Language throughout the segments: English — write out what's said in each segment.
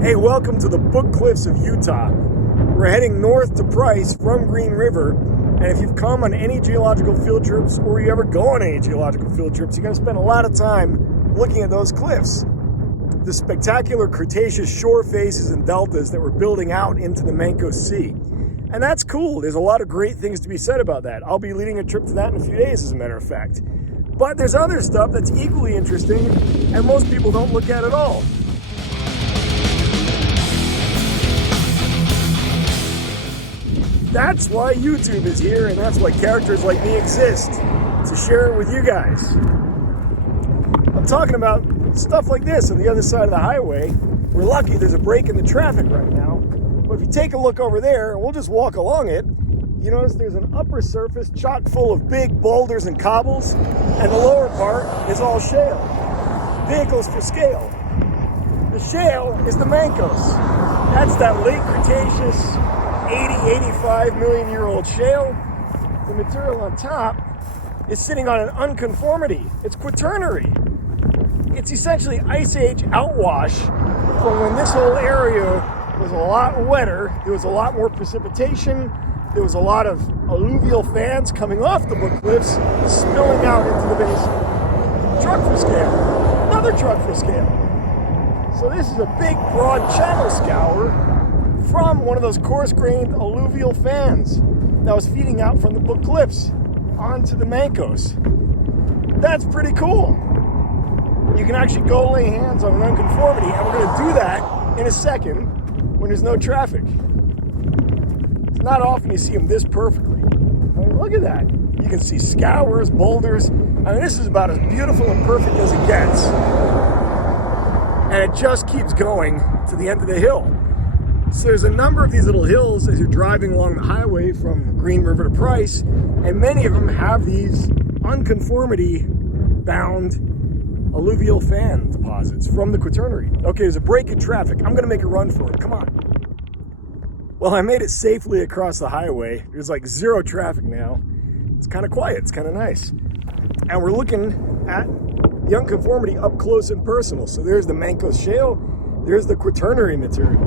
Hey, welcome to the Book Cliffs of Utah. We're heading north to Price from Green River, and if you've come on any geological field trips or you ever go on any geological field trips, you're going to spend a lot of time looking at those cliffs. The spectacular Cretaceous shore faces and deltas that we're building out into the Mancos Sea. And that's cool. There's a lot of great things to be said about that. I'll be leading a trip to that in a few days, as a matter of fact. But there's other stuff that's equally interesting and most people don't look at all. That's why YouTube is here, and that's why characters like me exist, to share it with you guys. I'm talking about stuff like this on the other side of the highway. We're lucky there's a break in the traffic right now, but if you take a look over there, and we'll just walk along it, you notice there's an upper surface chock full of big boulders and cobbles, and the lower part is all shale. Vehicles for scale. The shale is the Mancos. That's that late Cretaceous 85 million year old shale. The material on top is sitting on an unconformity. It's quaternary. It's essentially ice age outwash from when this whole area was a lot wetter. There was a lot more precipitation. There was a lot of alluvial fans coming off the Book Cliffs, spilling out into the basin. Truck for scale. Another truck for scale. So this is a big, broad channel scour from one of those coarse-grained alluvial fans that was feeding out from the Book Cliffs onto the Mancos. That's pretty cool. You can actually go lay hands on an unconformity, and we're going to do that in a second when there's no traffic. It's not often you see them this perfectly. I mean, look at that. You can see scours, boulders. I mean, this is about as beautiful and perfect as it gets. And it just keeps going to the end of the hill. So there's a number of these little hills as you're driving along the highway from Green River to Price, and many of them have these unconformity-bound alluvial fan deposits from the Quaternary. Okay, there's a break in traffic. I'm gonna make a run for it. Come on. Well, I made it safely across the highway. There's like zero traffic now. It's kind of quiet. It's kind of nice. And we're looking at the unconformity up close and personal. So there's the Mancos Shale. There's the Quaternary material.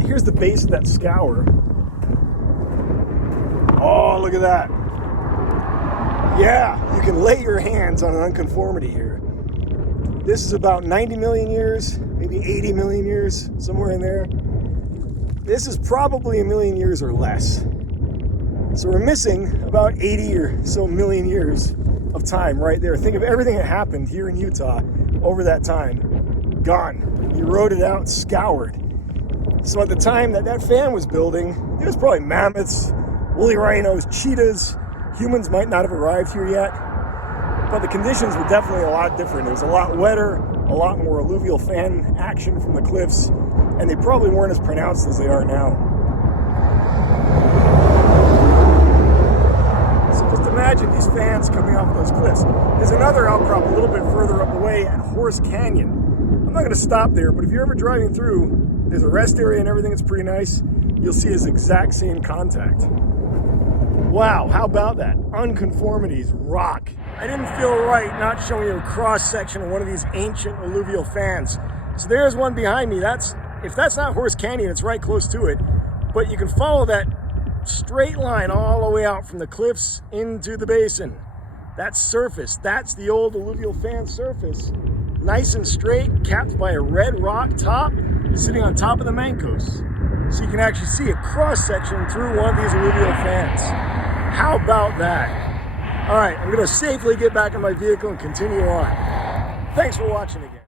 Here's the base of that scour. Oh, look at that. Yeah, you can lay your hands on an unconformity here. This is about 90 million years, maybe 80 million years, somewhere in there. This is probably a million years or less. So we're missing about 80 or so million years of time right there. Think of everything that happened here in Utah over that time. Gone, eroded out, scoured. So at the time that that fan was building, there was probably mammoths, woolly rhinos, cheetahs. Humans might not have arrived here yet, but the conditions were definitely a lot different. It was a lot wetter, a lot more alluvial fan action from the cliffs, and they probably weren't as pronounced as they are now. So just imagine these fans coming off those cliffs. There's another outcrop a little bit further up the way at Horse Canyon. I'm not going to stop there, but if you're ever driving through, there's a rest area and everything. It's pretty nice. You'll see this exact same contact. Wow, how about that? Unconformities rock. I didn't feel right not showing you a cross-section of one of these ancient alluvial fans. So there's one behind me. If that's not Horse Canyon, it's right close to it. But you can follow that straight line all the way out from the cliffs into the basin. That surface, that's the old alluvial fan surface. Nice and straight, capped by a red rock top, sitting on top of the Mancos. So you can actually see a cross-section through one of these alluvial fans. How about that? All right, I'm gonna safely get back in my vehicle and continue on. Thanks for watching again.